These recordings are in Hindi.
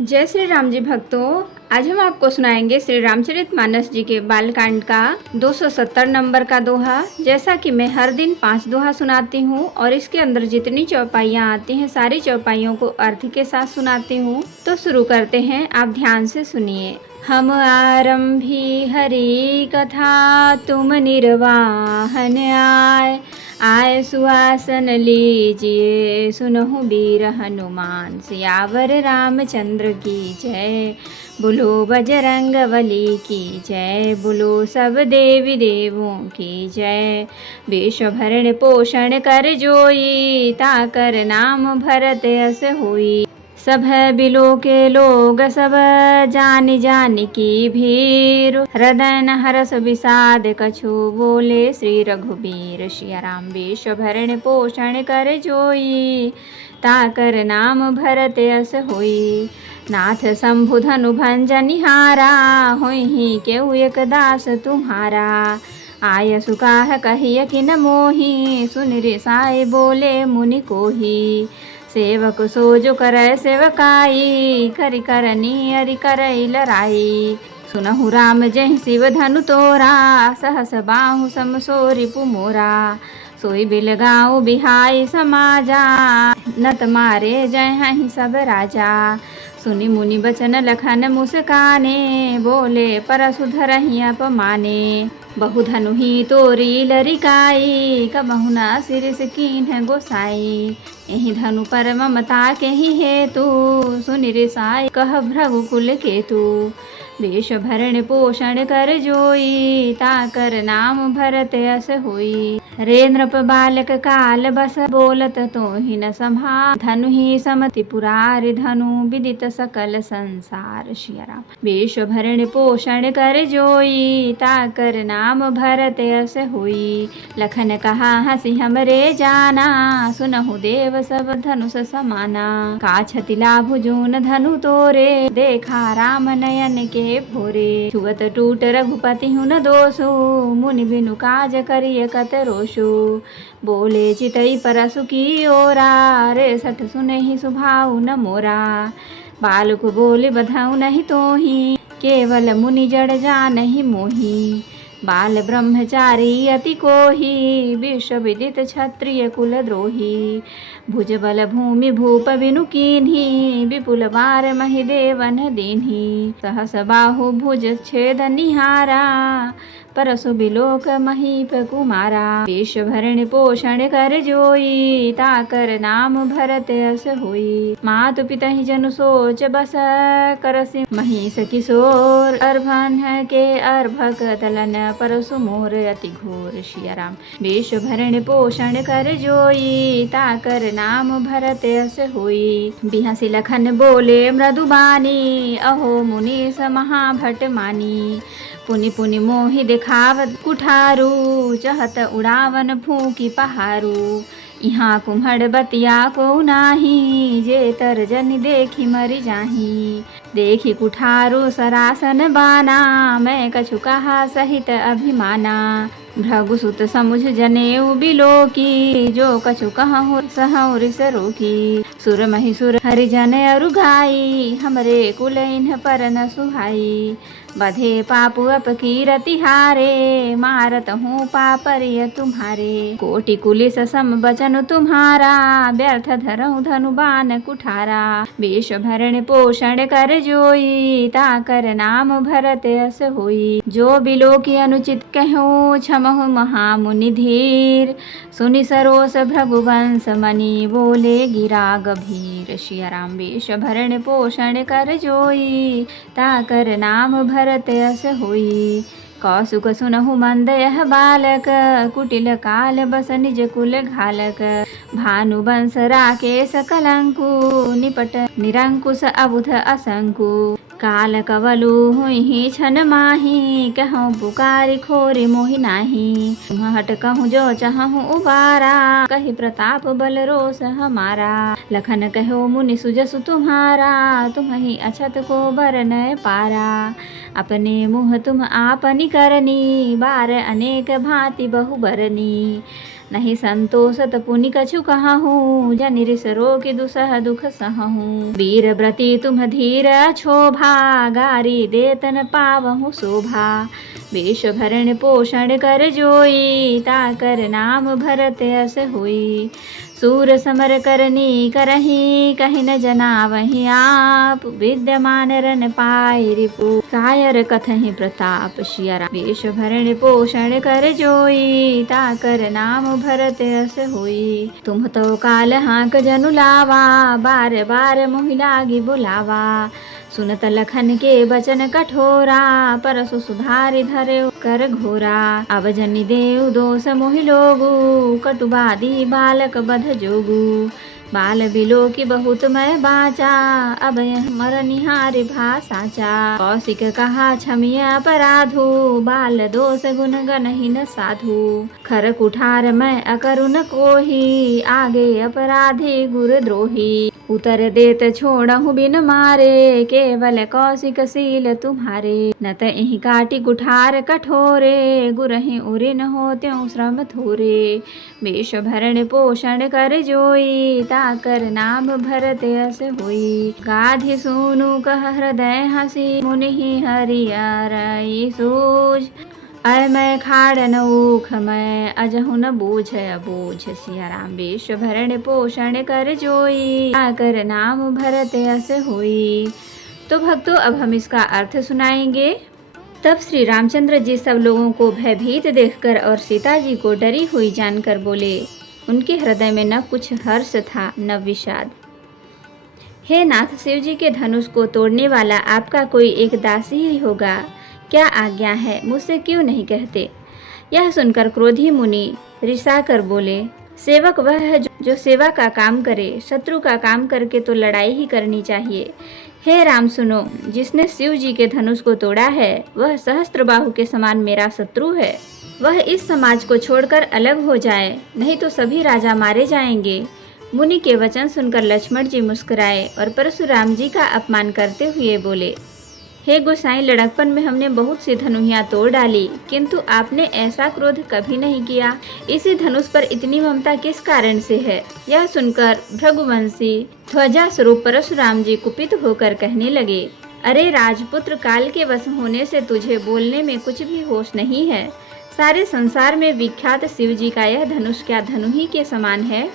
जय श्री राम जी भक्तों, आज हम आपको सुनाएंगे श्री रामचरितमानस जी के बालकांड का 270 नंबर का दोहा। जैसा कि मैं हर दिन 5 दोहा सुनाती हूँ और इसके अंदर जितनी चौपाइयाँ आती हैं सारी चौपाइयों को अर्थ के साथ सुनाती हूँ। तो शुरू करते हैं, आप ध्यान से सुनिए। हम आरंभी हरि कथा, तुम निर्वाहन आय सुहासन लीजिए, सुनहु वीर हनुमान, सियावर रामचंद्र की जय। बोलो बजरंग बली की जय, बोलो सब देवी देवों की जय। विश्व भरण पोषण कर जोई, ताकर नाम भरत यस होई। सब बिलो के लोग सब, जान जान की भीर, हृदय न हरस विषाद कछु, बोले श्री रघुबीर। सिया राम विश्व भरण पोषण कर जोई, ताकर नाम भरत यस होई। नाथ शंभु धनु भंजनिहारा, होई केहू एक दास तुम्हारा। आय सुकाह कहिय किन मोही, सुन रिसाए बोले मुनि कोही। सेवक सो जो करय सेवकाई, करि करनी अरि करई लराई। सुनहु राम जहि शिव धनु तोरा, सहस बाहु सम सो रिपु मोरा। सोई बिल गाँव बिहाई समाजा, नत मारे जय हहि सब राजा। सुनि मुनि बचन लखन मुस्काने, बोले परसु धरहि अपमाने। बहु धनु ही तोरी लरिकाई, कबहु न सिरिस कीन्ह गोसाई। एहि धनु पर ममता के ही हेतु, सुनि रिसाई कह भृगुकुल केतु। वेश भरण पोषण कर जोई, ताकर नाम भरत यस होई। रे नृप बालक काल बस, बोलत तोहि न संभार। धनु ही समति पुरारि, धनु विदित सकल संसार। सिया राम वेश भरण पोषण कर जोई, ताकर नाम भरत यस होई। लखन कहा हंसी हमरे जाना, सुनहु देव सब धनुष समाना। का छति लाभु जून धनु तोरे, देखा राम नयन के भोरे। छुअत टूट रघुपति हुन दोषु, मुनि बिनु काज करिय कत रोषु। बोले चितई परसु की ओरा, रे सठ सुनहि सुभाउ न मोरा। बालक बोले बधाऊ नहीं तोही, केवल मुनि जड़ जानहि मोही। बाल ब्रह्मचारी अति कोही, विश्व विदित क्षत्रिय कुल द्रोही। भुज बल भूमि भूप बिनु कीन्ही, विपुल बार महि देवन दीन्ही। सहस बाहु भुज छेद निहारा, परसु बिलोक महीप कुमारा। विश्व भरण पोषण कर जोई, ताकर नाम भरत यस होई। मातु पिता ही जनु सोच बस, करसि महिष किशोर। अर्भन के अर्भक तलन, परसु मोर अति घोर। सिया राम विश्व भरण पोषण कर जोई, ताकर नाम भरत यस होई। बिहसी लखन बोले मृदुबानी, अहो मुनीस महाभट मानी। पुनि पुनि मोहि दिखावत कुठारू, चहत उड़ावन फूकी पहारू। यहाँ कुम्हड़ बतिया को नाही, जे तर जन देखी मरि जाही। देखी कुठारू सरासन बाना, मैं कछु कहा सहित अभिमाना। भृगुसुत समुझ जनेऊ बिलो की, जो कछु कहूँ सहु रिस रोकी। सुर महिसुर हरिजन अरुघाई, हमरे कुल इन्ह पर न सुहाई। बधे पापु अपकीरति हारे, मारत हूँ पापरिय तुम्हारे। कोटि कुलिस सम बचन तुम्हारा, व्यर्थ धरऊँ धनु बान कुठारा। वेश भरण पोषण कर जोई, ताकर नाम भरत यस होई। जो बिलो की अनुचित कहूँ, क्षमहु महामुनि धीर। सुनि सरोस भृगुवंश मनि, बोले गिरा गभीर। सिया राम वेश भरण पोषण कर जोई, ताकर नाम भरत यस होई। कौसुक सुनहु मंद यह बालक, कुटिल काल बस निज कुल घालक। भानु वंश राकेश कलंकु, निपट निरंकुश अबुध असंकु। काल कवलु हुई छन माही, कहूँ पुकारी खोरि मोहि नाही। तुम हट कहूँ जो चाहूँ उबारा, कही प्रताप बल रोष हमारा। लखन कहो मुनि सुजसु तुम्हारा, तुम ही अछत को बरनय पारा। अपने मुँह तुम आपनि करनी, बार अनेक भांति बहु बरनी। नहीं संतोषत पुनि कछु कहूँ, जनि रिस रोग दुसह दुख सहूँ। वीर व्रती तुम धीर क्षोभा, गारी देतन पावहु शोभा। वेश भरण पोषण कर जोई, ताकर नाम भरत अस होई। सूर समर करनी करही, कहि न जनावहि आप। विद्यमान रन पाय रिपु, कायर कथहि प्रताप सिया राम। वेश भरण पोषण कर जोई, ताकर नाम भरत अस होई। तुम तो काल हाक जनु लावा, बार बार मोहि लागी बुलावा। सुनत लखन के बचन कठोरा, परसु सुधारि धरे कर घोरा। अब जनि देव दोष मोहि लोगु, कटुबादी बालक बध जोगु। बाल बिलो की बहुत मैं बाचा, अब यह मर निहार भा साचा। कौशिक कहा क्षमिय अपराधु, बाल दोष गुण गनहि न साधु। खर कुठार मैं अकरुण कोही, आगे अपराधी गुर द्रोही। उतर देत छोड़हु बिन मारे, केवल कौशिक सील तुम्हारे। न त इहि काटी कुठार कठोरे, गुरहि उरे न हो त्यों श्रम थोरे। वेश भरण पोषण कर जोई, ताकर नाम भरत अस होई। गाधि सुनु कह हृदय हसी, मुनि हरियर सूझ। अय मैं खाड़ न ऊख मैं, अजहु न बूझ अबूझ सिया राम। वेश भरण पोषण कर जोई, ताकर नाम भरत अस होई। तो भक्तों, अब हम इसका अर्थ सुनाएंगे। तब श्री रामचंद्र जी सब लोगों को भयभीत देखकर और सीता जी को डरी हुई जानकर बोले। उनके हृदय में न कुछ हर्ष था न विषाद। हे नाथ, शिव जी के धनुष को तोड़ने वाला आपका कोई एक दासी ही होगा। क्या आज्ञा है, मुझसे क्यों नहीं कहते। यह सुनकर क्रोधी मुनि रिसा कर बोले, सेवक वह है जो सेवा का काम करे, शत्रु का काम करके तो लड़ाई ही करनी चाहिए। हे राम सुनो, जिसने शिव जी के धनुष को तोड़ा है वह सहस्त्रबाहु के समान मेरा शत्रु है। वह इस समाज को छोड़कर अलग हो जाए, नहीं तो सभी राजा मारे जाएंगे। मुनि के वचन सुनकर लक्ष्मण जी मुस्कुराए और परशुराम जी का अपमान करते हुए बोले, हे गोसाई, लड़कपन में हमने बहुत सी धनुहियाँ तोड़ डाली, किंतु आपने ऐसा क्रोध कभी नहीं किया। इसी धनुष पर इतनी ममता किस कारण से है। यह सुनकर भृगुवंशी ध्वजा स्वरूप परशुराम जी कुपित होकर कहने लगे, अरे राजपुत्र, काल के वश होने से तुझे बोलने में कुछ भी होश नहीं है। सारे संसार में विख्यात शिव जी का यह धनुष क्या धनुही के समान है।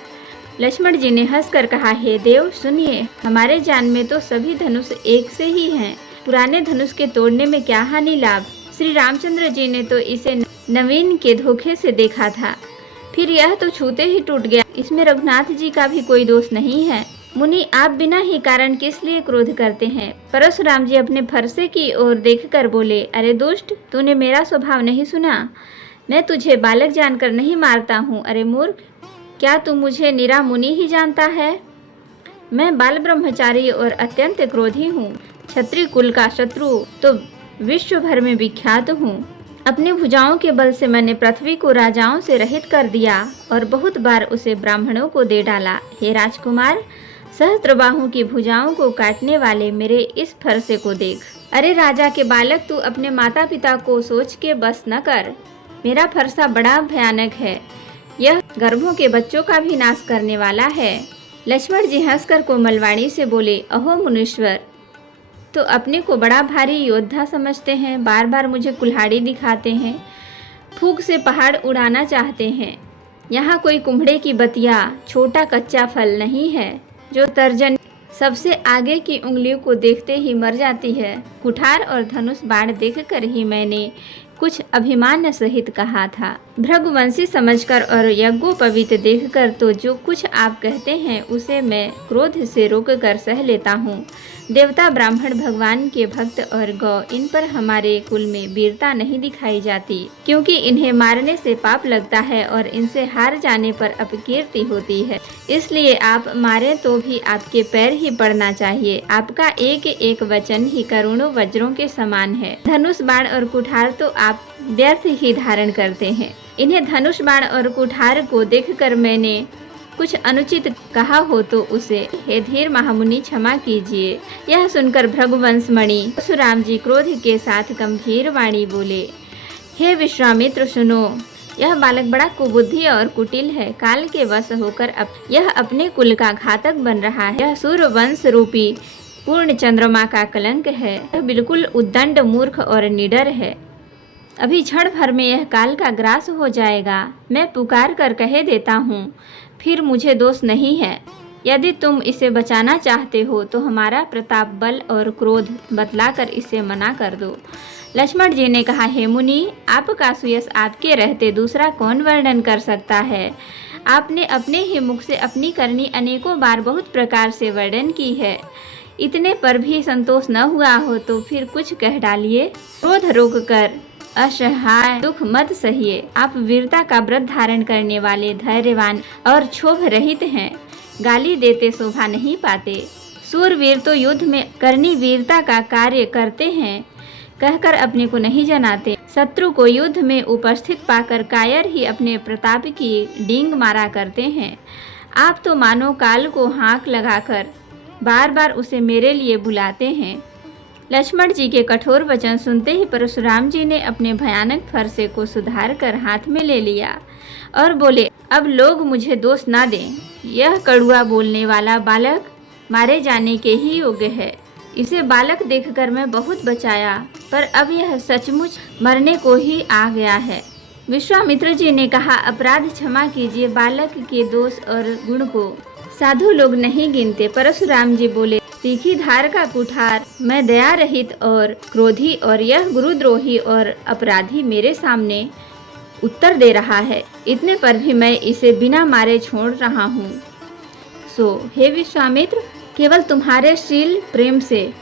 लक्ष्मण जी ने हंसकर कहा, हे देव सुनिए, हमारे जान में तो सभी धनुष एक से ही हैं। पुराने धनुष के तोड़ने में क्या हानि लाभ। श्री रामचंद्र जी ने तो इसे नवीन के धोखे से देखा था, फिर यह तो छूते ही टूट गया। इसमें रघुनाथ जी का भी कोई दोष नहीं है। मुनि, आप बिना ही कारण किस लिए क्रोध करते हैं। परशुराम जी अपने फरसे की ओर देखकर बोले, अरे दुष्ट, तूने मेरा स्वभाव नहीं सुना। मैं तुझे बालक जानकर नहीं मारता हूँ। अरे मूर्ख, क्या तू मुझे निरा मुनि ही जानता है। मैं बाल ब्रह्मचारी और अत्यंत क्रोधी हूँ। क्षत्रिय कुल का शत्रु तो विश्व भर में विख्यात हूँ। अपनी भुजाओं के बल से मैंने पृथ्वी को राजाओं से रहित कर दिया और बहुत बार उसे ब्राह्मणों को दे डाला। हे राजकुमार, सहस्त्रबाहु की भुजाओं को काटने वाले मेरे इस फरसे को देख। अरे राजा के बालक, तू अपने माता पिता को सोच के बस न कर। मेरा फरसा बड़ा भयानक है, यह गर्भों के बच्चों का भी नाश करने वाला है। लक्ष्मण जी हंसकर कोमलवाणी से बोले, अहो मुनीश्वर, तो अपने को बड़ा भारी योद्धा समझते हैं। बार बार मुझे कुल्हाड़ी दिखाते हैं, फूंक से पहाड़ उड़ाना चाहते हैं। यहाँ कोई कुम्हड़े की बतिया, छोटा कच्चा फल नहीं है जो तर्जन सबसे आगे की उंगलियों को देखते ही मर जाती है। कुठार और धनुष बाण देखकर ही मैंने कुछ अभिमान सहित कहा था। भृगुवंशी समझकर और यज्ञोपवीत देखकर तो जो कुछ आप कहते हैं उसे मैं क्रोध से रोक कर सह लेता हूँ। देवता, ब्राह्मण, भगवान के भक्त और गौ, इन पर हमारे कुल में वीरता नहीं दिखाई जाती, क्योंकि इन्हें मारने से पाप लगता है और इनसे हार जाने पर अपकीर्ति होती है। इसलिए आप मारे तो भी आपके पैर ही पड़ना चाहिए। आपका एक एक वचन ही करोड़ों वज्रों के समान है। धनुष बाण और कुठार तो आप व्यर्थ ही धारण करते हैं। इन्हें धनुष बाण और कुठार को देखकर मैंने कुछ अनुचित कहा हो तो उसे हे धीर महामुनि क्षमा कीजिए। यह सुनकर भृगुवंश मणि परशुराम जी क्रोध के साथ गंभीर वाणी बोले, हे विश्वामित्र सुनो, यह बालक बड़ा कुबुद्धि और कुटिल है। काल के वश होकर यह अपने कुल का घातक बन रहा है। यह सूर्यवंश रूपी पूर्ण चंद्रमा का कलंक है। यह बिल्कुल उद्दंड, मूर्ख और निडर है। अभी क्षण भर में यह काल का ग्रास हो जाएगा। मैं पुकार कर कह देता हूँ, फिर मुझे दोष नहीं है। यदि तुम इसे बचाना चाहते हो तो हमारा प्रताप, बल और क्रोध बतलाकर इसे मना कर दो। लक्ष्मण जी ने कहा, हे मुनि, आपका सुयश आपके रहते दूसरा कौन वर्णन कर सकता है। आपने अपने ही मुख से अपनी करनी अनेकों बार बहुत प्रकार से वर्णन की है। इतने पर भी संतोष न हुआ हो तो फिर कुछ कह डालिए। क्रोध रोक कर असहाय दुख मत सहिए। आप वीरता का व्रत धारण करने वाले, धैर्यवान और क्षोभ रहित हैं। गाली देते शोभा नहीं पाते। सूरवीर तो युद्ध में करनी वीरता का कार्य करते हैं कहकर अपने को नहीं जनाते। शत्रु को युद्ध में उपस्थित पाकर कायर ही अपने प्रताप की डींग मारा करते हैं। आप तो मानो काल को हाँक लगाकर बार बार उसे मेरे लिए बुलाते हैं। लक्ष्मण जी के कठोर वचन सुनते ही परशुराम जी ने अपने भयानक फरसे को सुधार कर हाथ में ले लिया और बोले, अब लोग मुझे दोष ना दें। यह कड़ुआ बोलने वाला बालक मारे जाने के ही योग्य है। इसे बालक देखकर मैं बहुत बचाया, पर अब यह सचमुच मरने को ही आ गया है। विश्वामित्र जी ने कहा, अपराध क्षमा कीजिए। बालक के दोष और गुण को साधु लोग नहीं गिनते। परशुराम जी बोले, तीखी धार का कुठार, मैं दया रहित और क्रोधी, और यह गुरुद्रोही और अपराधी मेरे सामने उत्तर दे रहा है। इतने पर भी मैं इसे बिना मारे छोड़ रहा हूँ। सो हे विश्वामित्र, केवल तुम्हारे शील प्रेम से,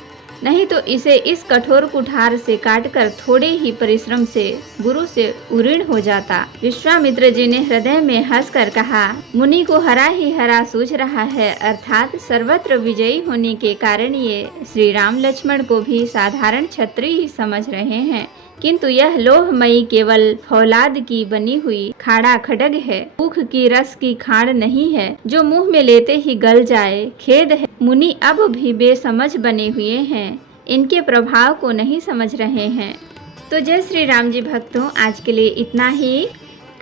नहीं तो इसे इस कठोर कुठार से काटकर थोड़े ही परिश्रम से गुरु से उऋण हो जाता। विश्वामित्र जी ने हृदय में हंसकर कहा, मुनि को हरा ही हरा सूझ रहा है, अर्थात सर्वत्र विजयी होने के कारण ये श्री राम लक्ष्मण को भी साधारण क्षत्रिय ही समझ रहे हैं, किंतु यह लोहमयी केवल फौलाद की बनी हुई खाड़ा खडग है। भूख की रस की खाड़ नहीं है जो मुंह में लेते ही गल जाए। खेद है, मुनि अब भी बेसमझ बने हुए हैं, इनके प्रभाव को नहीं समझ रहे हैं। तो जय श्री राम जी भक्तों, आज के लिए इतना ही।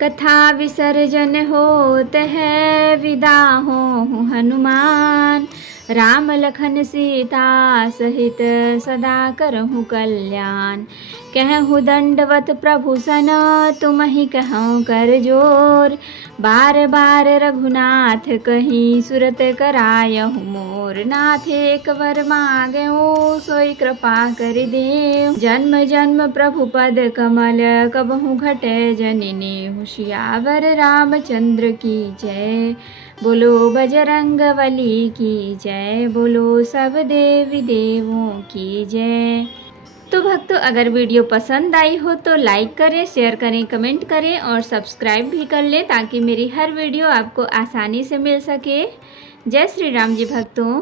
कथा विसर्जन होत है, विदा हो हनुमान। राम लखन सीता सहित सदा करहु कल्याण। कहूँ दंडवत प्रभु सन, तुम ही कहूँ कर जोर। बार बार रघुनाथ कहीं, सुरत करायहु मोर। नाथ एक वर मांगहु, सोई कृपा कर देव। जन्म जन्म प्रभु पद कमल, कबहु घटे जननी। होशियावर रामचंद्र की जय। बोलो बजरंगबली की जय। बोलो सब देवी देवों की जय। तो भक्तों, अगर वीडियो पसंद आई हो तो लाइक करें, शेयर करें, कमेंट करें और सब्सक्राइब भी कर लें, ताकि मेरी हर वीडियो आपको आसानी से मिल सके। जय श्री राम जी भक्तों।